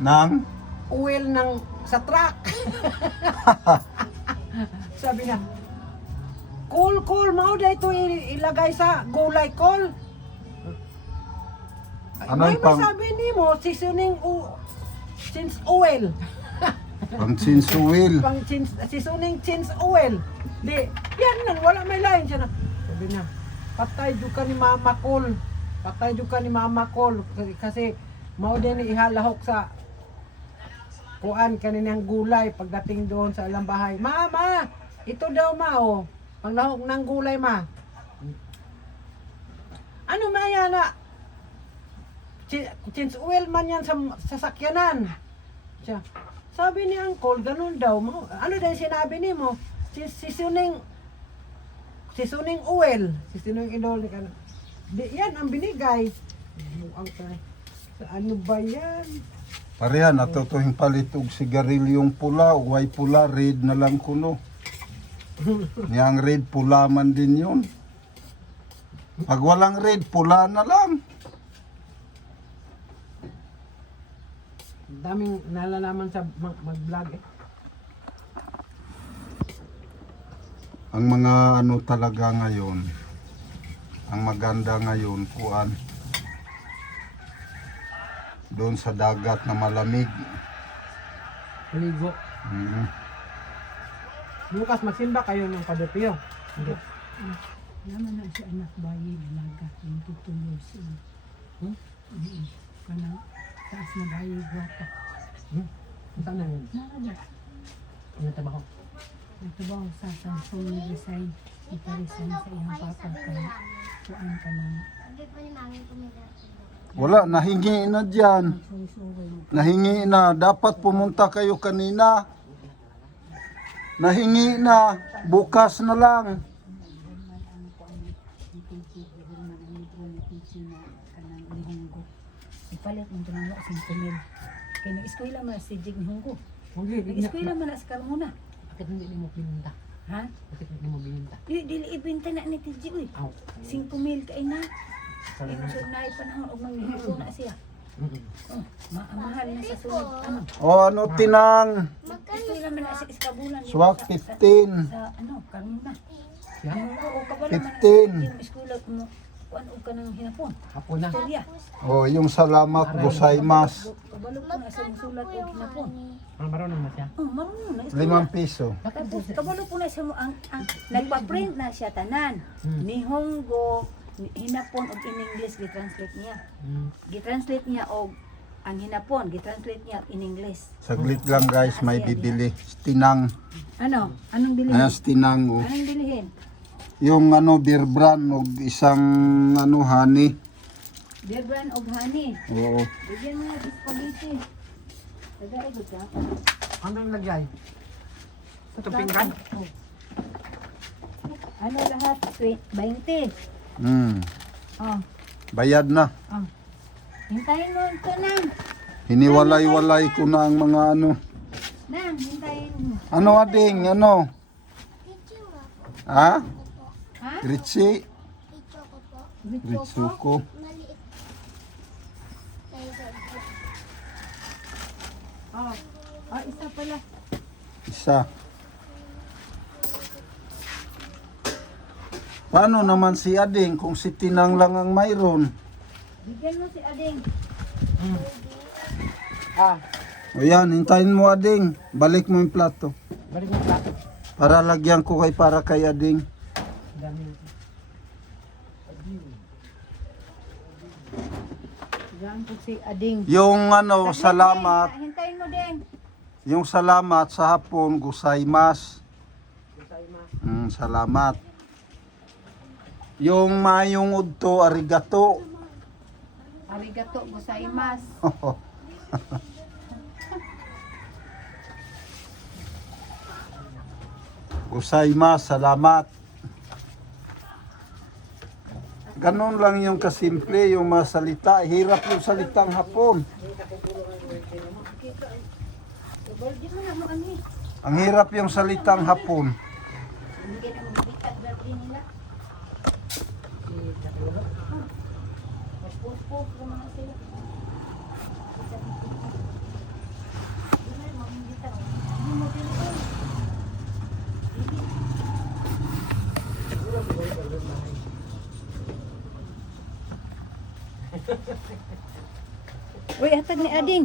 Nang? oil ng sa truck. Sabi niya, cool, mao da ito ilagay sa gulay col. Ano May yung pang- masabi ni mo, since oil. Pang sinsuil. Seasoning since oil. Di, yan lang, wala may lain siya na. Sabi niya, patay juga ni Mama Col. Patay juga ni Mama Col. Kasi, mao din ihalahok sa kuan kaninang gulay pagdating doon sa ilang bahay. Mama, ito daw mao. Panglahok ng gulay ma. Ano maya na? Since oil man yan sa sasakyanan. Siya, sabi ni Uncle, ganun daw. Ano daw sinabi ni mo? Seasoning oil. Seasoning idol. Di, yan ang binigay. Ano ba yan? Parehan, natutuhing palit og sigarilyong pula, o way pula, red na lang kuno. Yang red, pula man din yun. Pag walang red, pula na lang. Daming nalalaman sa mag-vlog eh. Ang mga ano talaga ngayon, ang maganda ngayon, kuan, doon sa dagat na malamig. Ligo. Bukas magsimba kayo ng Padre Pio. Hindi. Naman na si anak bayi naga yung tutuloy siya. Kana taas na bayi gwapa. Saan na yun? Nara Ano trabaho? nagtrabaho sa Samsung Design. Iparisan sa iyang papa kay kuan ka ng Wala, nahingi na dyan. suwi-suwi. Nahingi na, dapat pumunta kayo kanina. Nahingi na, bukas na lang. Ipalit mo doon na sa tumil. Kaya nag-eskwela man si Jig ni Hunggo. Hindi. Nag-eskwela man na sa Carmona. Bakit hindi mo pinunta? Ha? Bakit hindi mo pinunta? Dili ibenta na ni Tiji uy. Aw. 5,000 kay na. Kaya gusto na ipanahon og manghihingo na siya. Oh, mahal na sa sunod. Ano? O ano, tinang, Eskwela man na sa iskabulan. swak Sa 15. ano, Carmona. Yan. Oo, kabalo man 15. yung eskwela mo. Kuan og kanang hinapon. Hapon na. Storya. O, yung salamat, gozaimasu. Kabalo po na sa musulat og hinapon. Ang marunong na siya. Oh, marunong na. 5 piso. Tapos, kabalo po na siya mo ang nagpa-print na siya tanan. Nihongo, hinapon og in English gi-translate niya. Gi-translate niya og ang hinapon, gi-translate niya in English. Saglit lang guys, may bibili. Tinang. Ano? Anong bilhin? Ayos tinang. O. Anong bilhin? Yung ano, beer brand, o isang ano, honey. Beer brand og honey. Oo. Bigyan mo ng spaghetti. Tagay ko ka. Anong lagay? Ito pinggan? Oh. Ano lahat? 20. Oh, Bayad na. oh. Hintayin mo ito, Nang. Hiniwalay-walay ko na ang mga ano. Nang, hintayin mo. Ano ading, ano? Ha? Ha? Ritsi? Bitso ko. Ritsuko. Oh. Oh, isa pala. Isa. Paano naman si Ading kung si Tinang lang ang mayroon? Bigyan mo si Ading. Ah, O yan, hintayin mo Ading. Balik mo yung plato. balik mo plato. Para lagyan ko para kay Ading. Dami. Bigyan ko si Ading. Yung ano, salamat. Hintayin mo din. Yung salamat sa hapon, gozaimasu. Salamat. Yung mayong udto, arigato. Arigato gozaimasu. Gozaimasu, salamat. Ganon lang yung kasimple, yung mga salita. Hirap yung salitang hapon. Bigyan mo na mo ani. Ang hirap yung salitang hapon. Bigyan mo bitat birthday nila. Push ko mga sila. Uy, atag ni Ading.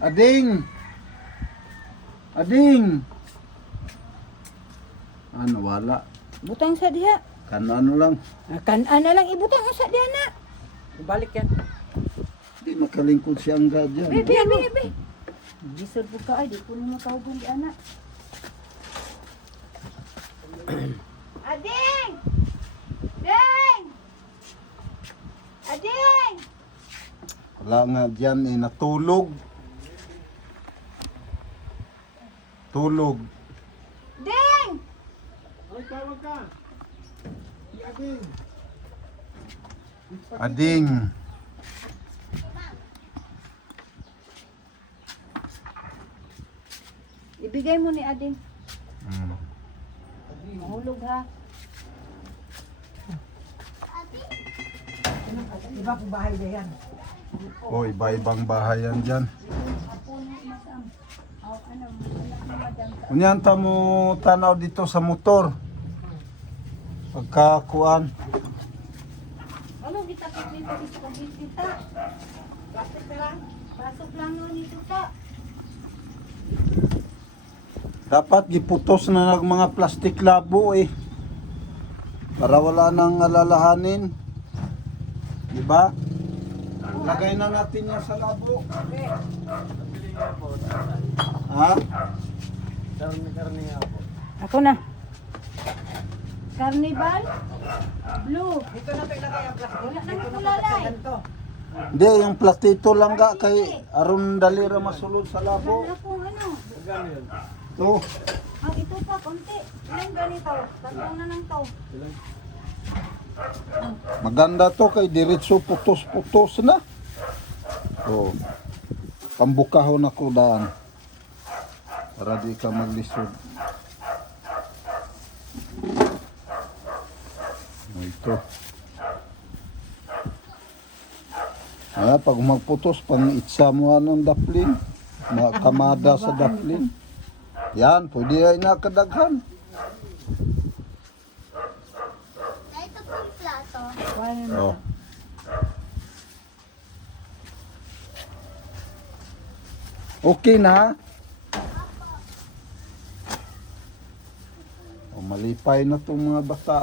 Ading! Ading! Ano, wala. Butang sa diha. Kanano lang. Kan-an na lang ibutang sa diha na. Ibalik yan. Di makalingkod si Angga dyan. Bebe. Gisod po ka ay, di po nang makaugon di anak. Ading! Ding! Ading! Wala nga dyan eh, natulog. Tulog. Ding! Ading. Ibigay mo ni Ading. Hmm. Mahulog ha. Iba po bahay na yan. O, iba-ibang bahayan dyan. Apo ni Masam. Ano, anak ni Madam. Unyanta mo tanaw dito sa motor. Pagkakuan. Ano, gitakit nito dito kong bisita. Pasok na lang. Pasok lang nun nito ta. Dapat giputos na ng mga plastic labo eh. Para wala nang alalahanin. Diba? Lagay na natin yan sa labo. Ha? Ako na. Carnival? Blue. Dito na ito ilagay ang plastic. Wala na Dito na nagkulalay. ganito. Hindi, yung platito lang ga kay aron dali ra masulod sa labo. Wala pong ano. To. Ah, ito pa, konti. Ilang ganito? Tatlong na lang to. Maganda to kay diretso putos-putos na. Oh. Pambukahon ako daan. Para di ka maglisod. Oh, ito. Pag magputos, pang itsa mo anong daplin. Kamada sa daplin. Yan, pwede ay nakadaghan. Ito po yung plato. Wala na. Oh. Okay na? O, malipay na itong mga bata.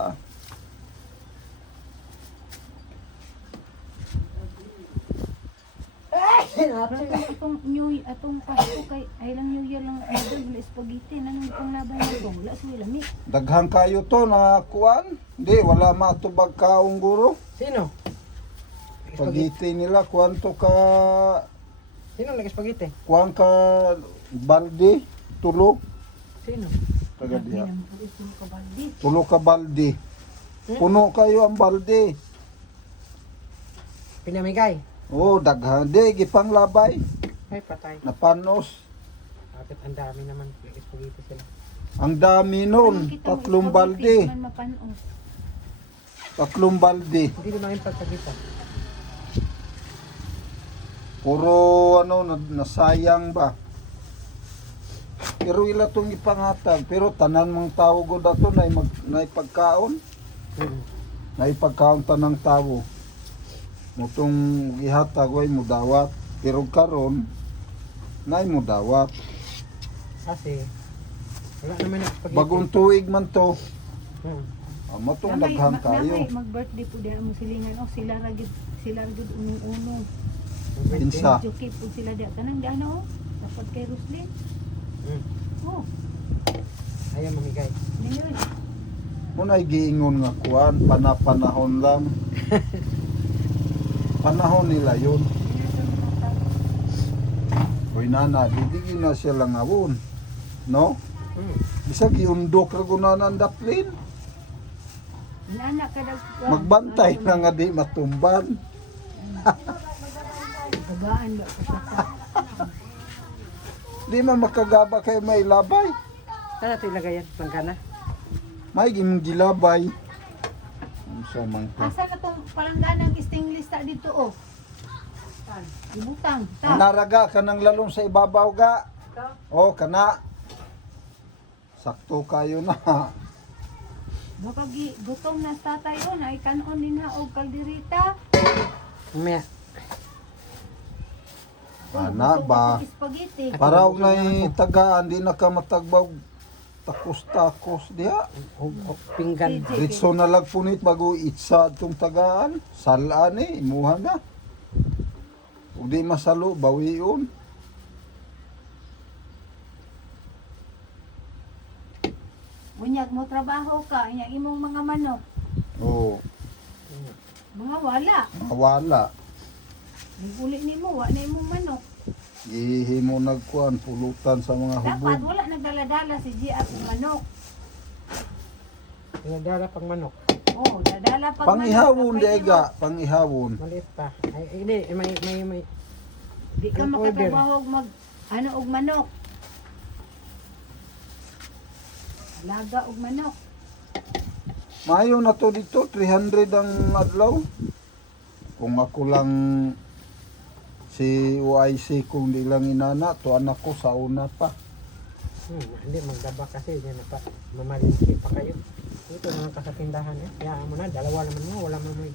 Atong new atong Pasko kay ay lang New Year lang order wala spaghetti nanong pang laban na to wala sa lami. Daghang kayo to na kuan. Hindi, wala matubag kaong guro. Sino? Pagiti nila, kuan to ka, Sino nag-spaghetti? kuan ka balde, tulo. Sino? Taga diha. Kabaldi. Tulo ka balde. Puno kayo ang balde. Pinamigay. Oh, daghan. Di, gipanglabay. Ay, patay. Napanos. Bakit ang dami naman nag-spaghetti sila. Ang dami nun. Tatlong balde. Man mapanos. Tatlong balde. Hindi naman yung pagkagita. Puro ano, nasayang ba? Pero ila itong ipangatag. Pero tanan mong tao ko dato na ipagkaon. Na ipagkaon tanang tao. Mutong ihatag way mo dawat. Pero karon na mo dawat. Kasi, wala naman nag-spaghetti. Bagong tuig man to. Matong Namay daghan kayo. mag-birthday po diha mo silingan oh sila ragid unong-uno. Insa. Joki po sila diha kanang diana oh. Dapat kay Roslyn. Oh, Ayaw mamigay. ninyo. Muna'y giingon nga kuan, panahon lang. Panahon nila yun. Hoy nana, di na siya lang awon. No? Bisa giundok ra gunan ang daplin. Inanak ka daw. Magbantay na nga di matumban. Gagaan ba ko sa ta. Di man makagaba kay may labay. Saan natin ilagay yan? Pangkana? May gimong gilabay. Sa man ko. Asa na tong palangganang stainless ta dito oh. Ibutang. Ta. Naraga ka ng lalong sa ibabaw ga. Ito? O kana. Sakto kayo na. Baka gutom na sa tatay oh na ikanon din ha og kalderita. Mamaya. Ana ba? Spaghetti. Para og nay tagaan di na ka matagbaw takos-takos diha. Pinggan. Diretso na lang punit bago itsa atong tagaan. Salaan imuha na. Ug di masalo bawion. Unyag mo trabaho ka, unyag imong mga manok. Oh, Mga wala. mawala. Uli nimo, wa na imong manok. Gihimo nagkuan pulutan sa mga Dapat hubog. wala nagdala-dala si Gia at manok. Pinadala pang manok. Oh, dadala pag Pangihawon manok, di kapay ga, pangihawon. Maliit pa. Ay, hindi. May. Di ka Yung order. makatrabaho og mag ano og manok. Laga og manok. Mayo na to dito, 300 ang adlaw. Kung ako lang si UIC kung di lang inana, to anak ko sa una pa. Hindi, magdaba kasi. Yan na pa. Mamalinti pa kayo. Ito naman ka sa tindahan eh. Kaya mo na, dalawa naman mo. Wala man may...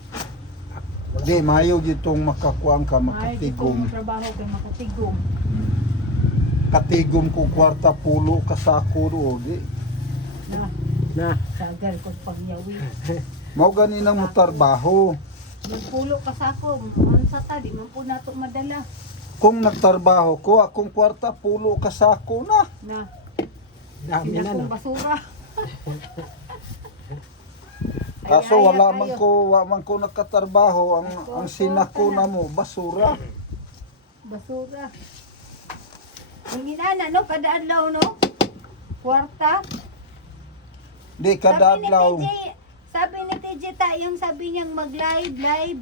wala. Di, mayo gitong makakuang ka, Ay, di ko makatigom. trabaho kay makatigom. Katigom ko kwarta pulo kasako do, di. Na. Sagal ko pagyawi. Mao ganinang motarbaho. Magpulo ka sa ako, mansa ta, di man po nato madala. Kung nagtarbaho ko, akong kwarta pulo kasako na. Na, Dami na no. sinakong basura. Kaso Ay, wala ay, man kayo. ko, wa man ko nakatarbaho, ang sinako na mo basura. Basura. Ang inana, no? Kada adlaw, no? Kwarta. Di kada adlaw, Sabi ni TJ ta, yung sabi niyang live.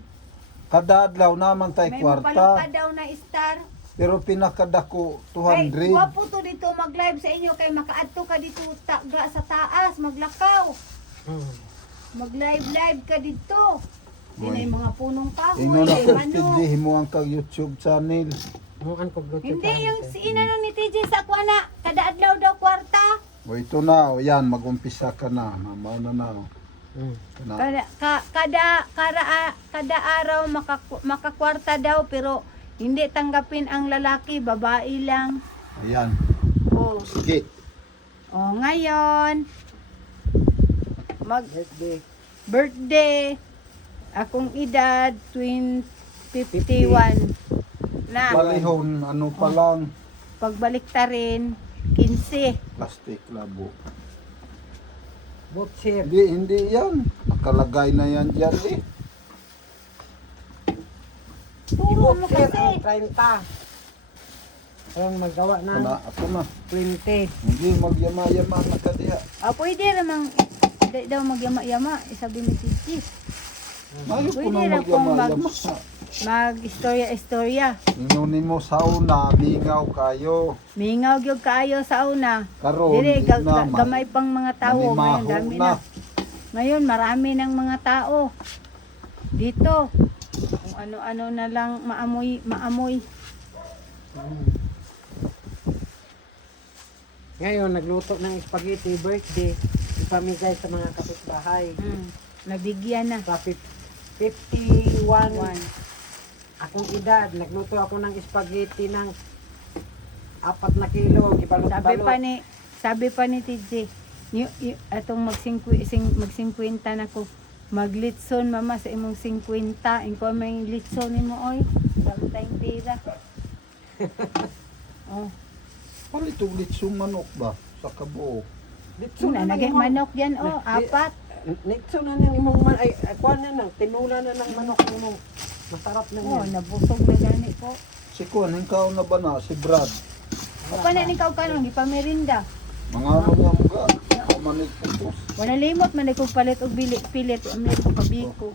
kada adlaw naman tay May mapalo ka kwarta. daw na star. Pero pinakadako Ay, 200. wapo to dito mag-live sa inyo kay makaadto ka dito sa taas, maglakaw. Mag-live ka dito. Yan Uy. ay mga punong kahoy. Ingon na ko ano. TJ mo ang kag YouTube channel. Mukan ko gluto. Hindi yung si inano ni TJ sa kuana, kada adlaw daw kwarta. O ito na, o yan, mag-umpisa ka na. Mamaw na na. O. Na. Kada araw makakwarta daw pero hindi tanggapin ang lalaki, babae lang. Ayan. Oh, Sige. oh ngayon Birthday. birthday akong edad 51 na Palihon, ano pa lang. pagbalik ta rin 15. Plastic labo. Butcher. Hindi yan. Nakalagay na yan dyan eh. Puro mo Butcher. kasi 30. Parang magawa na. Wala, ako na. 20. Hindi magyama-yama na ka diha. pwede ramang di daw magyama-yama isabi ni Titi. Mayo ko Pwede na na pong magyama-yama. Mag-istorya-istorya. Inunin mo sa una, mingaw kayo. Mingaw gyud kaayo sa una. Karon, Dire di na, gamay pang mga tao ngayon manimaho dami na. Ngayon marami ng mga tao dito. Kung ano-ano na lang maamoy. Ngayon, nagluto ng spaghetti birthday. Ipamigay sa mga kapitbahay. Nabigyan na. Sa 51 One. akong edad, nagluto ako ng spaghetti ng 4 na kilo. Ibalot-balot. Sabi pa ni TJ, atong mag-50 na ko. Maglitson mama sa imong 50. Ingko may litson nimo oy. Dami tayong pera. Oh, Palitong litsong manok ba? Sa kabuok. Litso na nagay manok yan oh, Di- 4. Nitso na nang imong man ay kuan na nang tinula na ng manok imong masarap na Oh, yan. nabusog na gani ko. Si Kuan, hingkaw na ba na? Si Brad. O pa na ni kaw kanon ipamerinda. Mga ano nga mga. Manig putos. Wala limot man ko palit og pilit amay ko kabiko.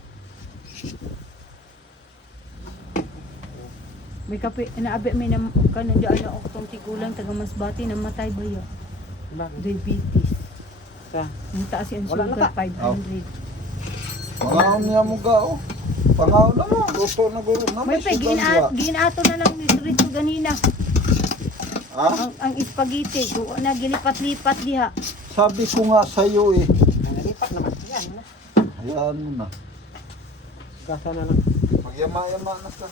May kape naabi may na kanon di ano og tong tigulang taga Masbati namatay ba yo? Bakit? Diabetes. Sa Ang taas yung Wala na sugar ba? 500. Pangaon niya mga o. Pangaon na mo. Luto na guro na. May pa ginato na lang dito ganina. Ha? Ang spaghetti, gusto na gilipat-lipat diha. Sabi ko nga sa'yo eh. nalipat naman yan na. Hayaan mo na. Kasa na lang. Magyama-yama na ka.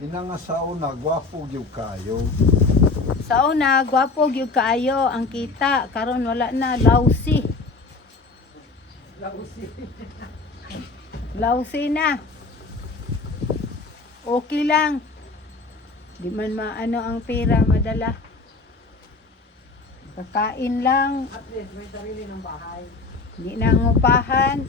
Ina nga sa una, gwapo gyud kayo. Sa una, gwapo gyud kaayo ang kita. Karon wala na, lousy. Lousy na. Okay lang. Di man maano ang pera madala. Kakain lang. At least may sarili ng bahay. Hindi na ngupahan.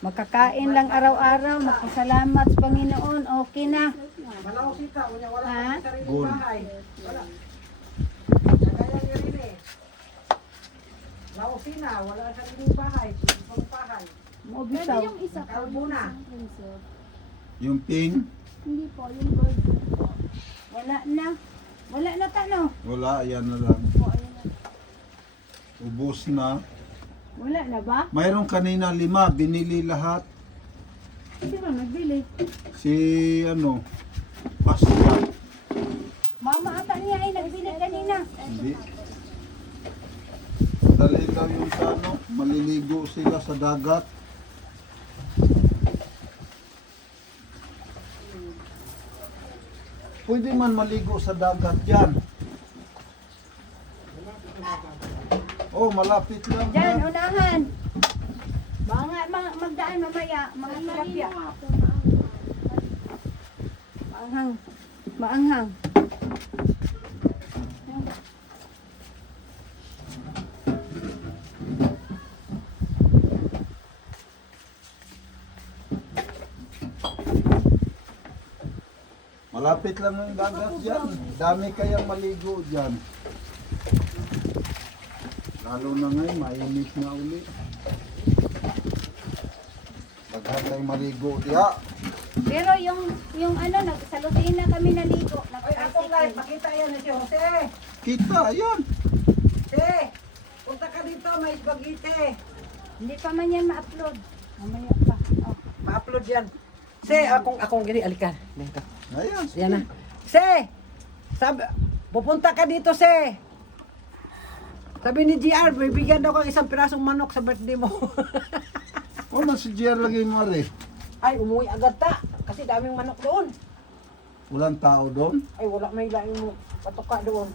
Makakain lang araw-araw. Magpasalamat sa Panginoon. Okay na. Malaw sita, wala Ha? may sariling Good. bahay. Wala. Nagaya ni Rene. Laosina, wala sariling bahay. Ibang bahay. Mo bitaw. isa Kalbo na. Yung ping, Hindi po, yung bird po. Wala na. Wala na ta no. wala, yan na lang. Ubus na. Wala na ba? Mayroon kanina 5, binili lahat. Sino nagbili? Si ano, Pastor. Mama ata niya ay nagbili kanina. Hindi. Dali daw yung sa ano, maliligo sila sa dagat. Pwede man maligo sa dagat dyan. Oh, malapit lang Diyan, yan. unahan. Magdaan mamaya. Mga tilapia. Maanghang. Maanghang. Malapit lang yung dagat dyan. Dami kayang maligo dyan. Lalo na ngayon, mainit na uli. Daghan tayong maligo diya. Pero yung ano, sa Lucena kami naligo. Ay, atong live, makita yan ni si Jose. Kita, ayan. Jose, punta ka dito, may spaghetti. Hindi pa man yan ma-upload. Mamaya pa. Oh. Ma-upload yan. Se, akong gini, alikan. Dito. Ayan. Yan na. Se, sabi, pupunta ka dito, Se. Sabi ni GR, bibigyan daw kang isang pirasong manok sa birthday mo. O, nasa GR lagi mo rin. Ay, umuwi agad ta. Kasi daming manok doon. Walang tao doon. Ay, wala may laing mo patuka doon.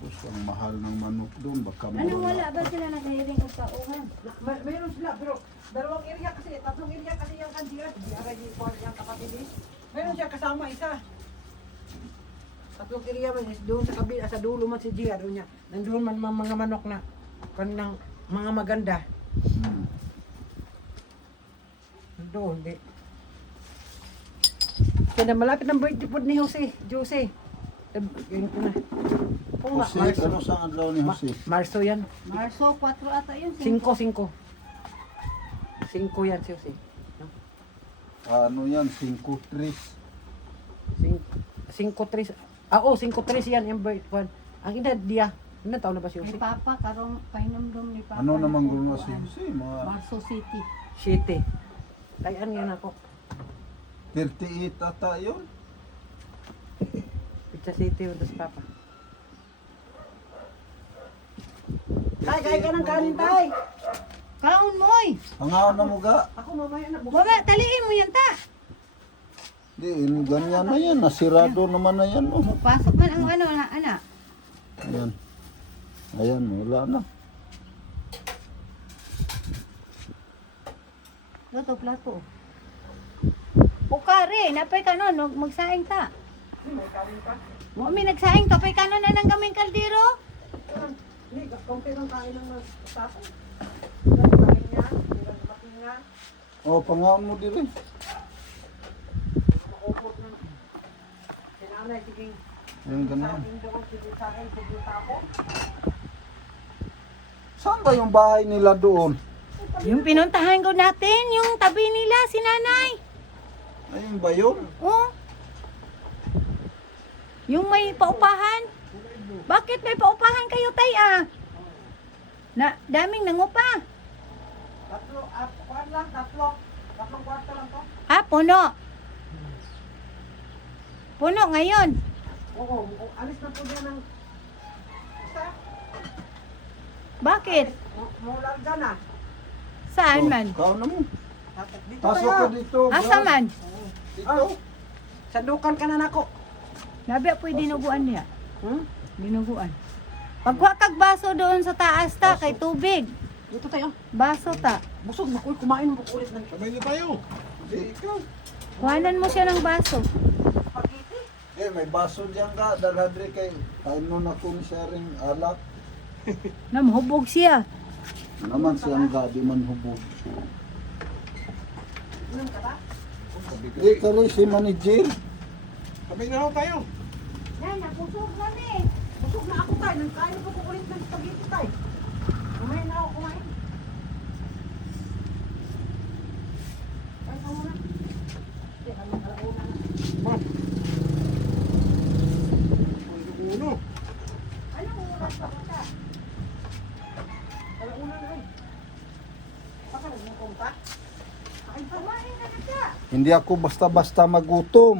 Sus, ang mahal ng manok doon. Baka Ano mawala. wala ba sila nakahiring o kauhan? Mayroon sila, pero dalawang area kasi, tatlong area kasi yung kan GR. GR ay di ko yung kapatid eh. Mayroon siya kasama isa. Tatlong area man is doon sa kabila, sa dulo man si GR doon niya. Nandoon man mga manok na kanang mga maganda. Hmm. Doon, di. Kaya malapit ng birthday po ni Jose. Yun ko na. Oo nga, Jose, ano sa adlaw ni Jose? Marso yan. Marso, 4 ata yun. 5 yan si Jose. Ano yan? 5-3. 5-3. Ah, oh, 5-3 yan yung birthday. Ang edad niya. Ilan taon na ba si Ni Jose? Papa, karong pahinumdum ni Papa. Ano namang na gulo si kukuan. Jose? Mga Marso City. 7. Kayaan yun ako. 38 ata yun. Pizza City yun si Papa. Tay, kaya ka ng kanin, tay. Kaon moy! Pangaon na mo ga. Ako mamaya na. Wala, taliin mo yan ta! Di, ganyan na yan. Nasirado naman na yan. Oh. Pasok man ang ano na, ana. Ayan. Ayan, wala na. Plato, plato. Bukari, napay ka nun, magsaing ta. May kanin pa. Mo mi nagsaing to, pay ka nun na ng gaming kaldero. Hindi, konti lang kain ng tatay. Ilang kain niya, ilang dumating niya. Oh, pangaon mo diri. Makupot na. Sinanay, sige. Ayan, ganyan. Sakin doon, sige sa akin, sige ako. Saan ba yung bahay nila doon? Yung pinuntahan ko natin, yung tabi nila, si nanay. Ayun ba yun? Oh. Yung may paupahan. Bakit may paupahan kayo, tay, ah? Daming nangupa. Tatlo, kuhan lang, tatlong kwarto lang to. Ah, puno. Puno ngayon. Oo, alis na po niya ng isa. Bakit? Mula dyan ah. Saan man? Kaon na mo. Dito Pasok ka tayo. dito. Asa man? Dito. Sandukan ka na nako. Labi apoy dinuguan niya. Hmm? Dinuguan. Pagkuha kag baso doon sa taas ta kay tubig. Dito tayo. Baso ta. Busog na ko, kumain mo ulit ng Sabay na tayo. Di ikaw. Kuhanan mo siya ng baso. spaghetti. May baso diyan ka, dalhadre kay ano na kung siya ring alak. Namhubog siya. Naman siyang gadi man hubog. Inom ka ba? Di ka rin si manager. Sabay na raw tayo. Yan, napusog na ni. Busog na ako tayo. Nagkain ko ulit ng spaghetti tayo. Kumain na ako, kumain. Kain ka muna. Hindi, kami alauna na. Uno. Anong oras pa ka? Alauna na eh. Pakalag mo kong pa. Ay, kumain na na siya. Hindi ako basta-basta magutom.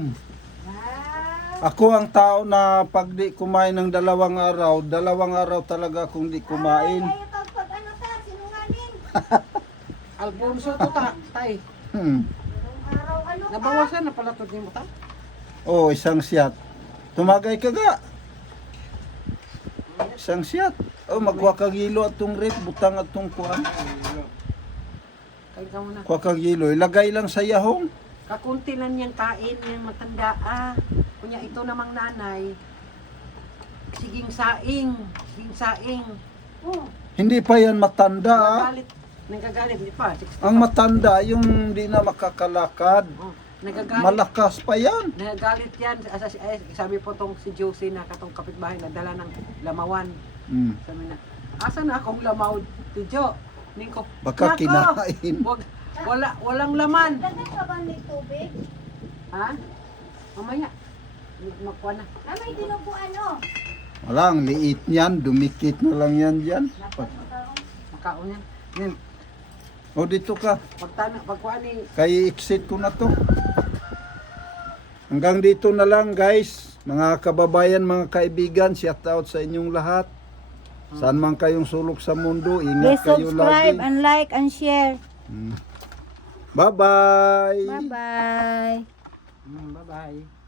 Ah, Ako ang tao na pag di kumain ng 2 araw talaga akong di kumain. Ay, pag ano ta, sinungaling. Alfonso to ta, tay. Hmm. Anong araw ano ka? Nabawasan na pala to din mo ta. Oh, isang siyat. Tumagay ka ga. Isang siyat. Oh, magkuha kag hilo atong rep, butang atong kuan. Kain ka muna. Kuha kag hilo, ilagay lang sa yahong. Kakunti lang niyang kain niyang matanda. Kunya ito namang nanay. Siging saing. Siging saing. Oh, Hindi pa yan matanda. Ah. Nagagalit. Nagagalit. Hindi pa. 60 Ang matanda, yung di na makakalakad. Oh, nagagalit. Malakas pa yan. Nagagalit yan. Sabi po tong si Josie na katong kapitbahay na dala ng lamawan. Hmm. Sabi na, asa na akong lamaw, Tijo? Ningko, Baka "Nako, kinain." walang laman. dagdag ka ba ng tubig? Ha? Mamaya. Magkuha na. Ah, may dinuguan oh. Wala, ang liit niyan. Dumikit na lang yan dyan. Makaon yan. Nin, O dito ka. pagkuha ni, Kaya exit ko na to. Hanggang dito na lang guys. Mga kababayan, mga kaibigan, shout out sa inyong lahat. Saan man kayong sulok sa mundo, Please ingat kayo subscribe lagi. and like and share. Bye-bye! Bye-bye. bye-bye.